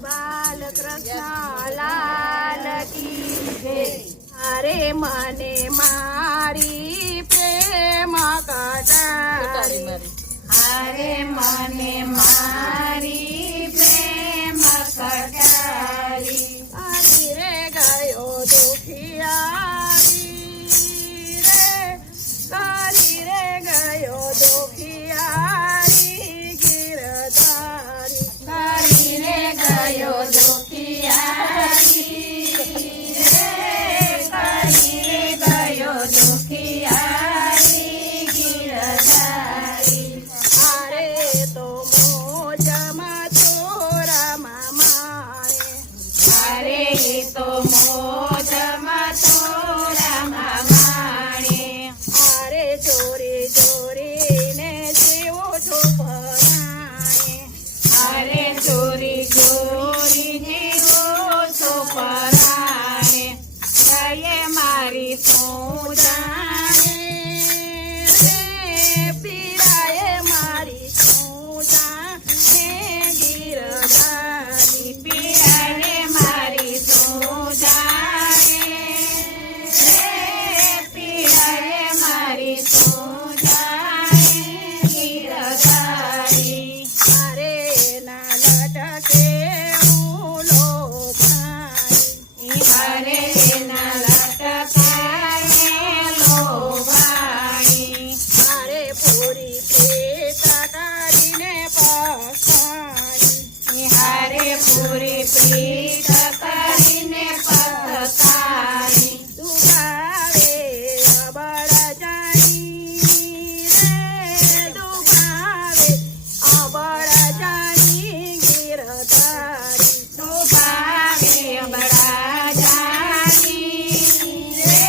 બાલકૃષ્ણ લાલ કી જય. અરે મને મારી પ્રેમ કટારી, અરે મને મારી પ્રેમ કટારી. હરી રે ગયો દુખિયારી રે, કરી રે ગયો દુખિયારી ગિરધારી, કરી રે ગયો દુખિયારી રે, કરી રે ગયો દુખિયારી ગિરધારી. અરે તો મોજમાં ચોરામાં માણે, અરે તો મોજમાં ચોરામાં માણે. અરે ચોરી ચોરીને જેવો છો પરાણે, અરે ચોરી ચોરી જેવો છો પરાણે. ગયે મારી શું જાણે રે, પીડાએ મારી શું જાણે ગિરધારી, પીડાએ મારી શું જાણે રે, પીડાએ મારી શું જાણે ગિરધારી. અરે ના લટકે હું લોભાણી, અરે ના લટકે લોભાણી. અરે પૂરી પેટ કાઢીને પસાણી, અરે પૂરી પેટ કાઢીને પસાણી. દુભાવે અબળ જાણી રે, દુભાવે અબળ જાણી ગિરધારી, દુભાવે અબળ જાણી રે,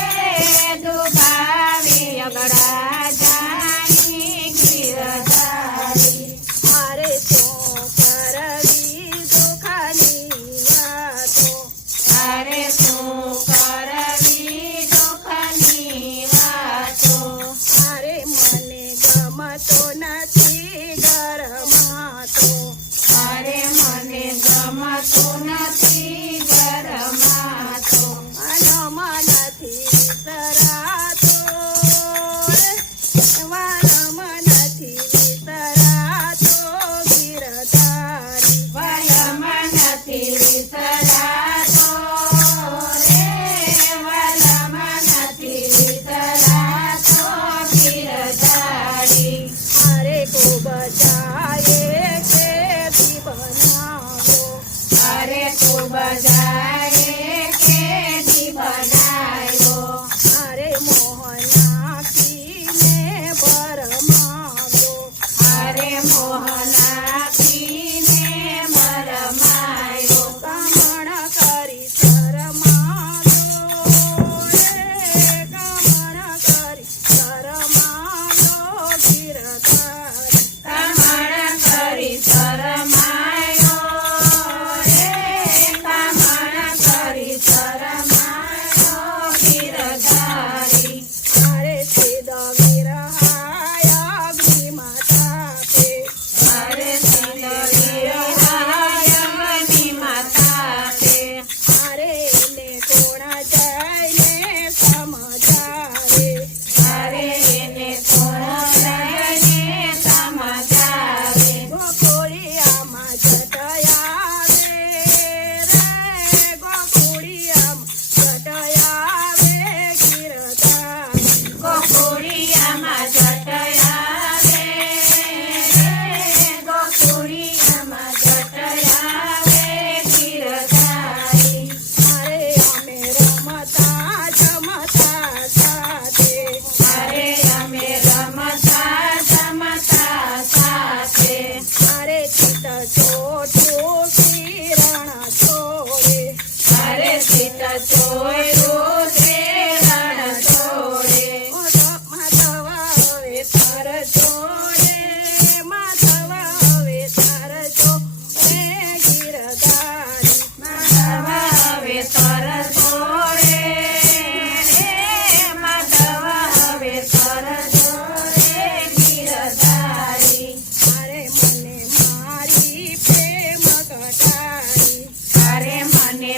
દુભાવે અબળ જાણી ગિરધારી. અરે શું કરવી દુઃખની વાતો, અરે શું કરવી દુઃખની વાતો. અરે મને ગમતો નથી ગરમાતો, અરે મને ગમતો નથી ગરમાતો. મનમાં નથી વિસરાતો રે, મનમાં નથી વિસરાતો ગિરધારી, મનમાં નથી વિસરાતો રે, મનમાં નથી વિસરાતો ગિરધારી. અરે ખૂબ જાય કેથી બનાવો, અરે ખૂબ જાય કેથી બનાવ્યો. અરે મોહન નાખીને ભરમાવ્યો, અરે મોહન નાખીને ભરમાવ્યો. કમણ કરી શરમાવ્યો રે, કમણ કરી શરમાવ્યો ગિરધારી, કમણ કરી શરમાવ્યો રે, કમણ અરે મને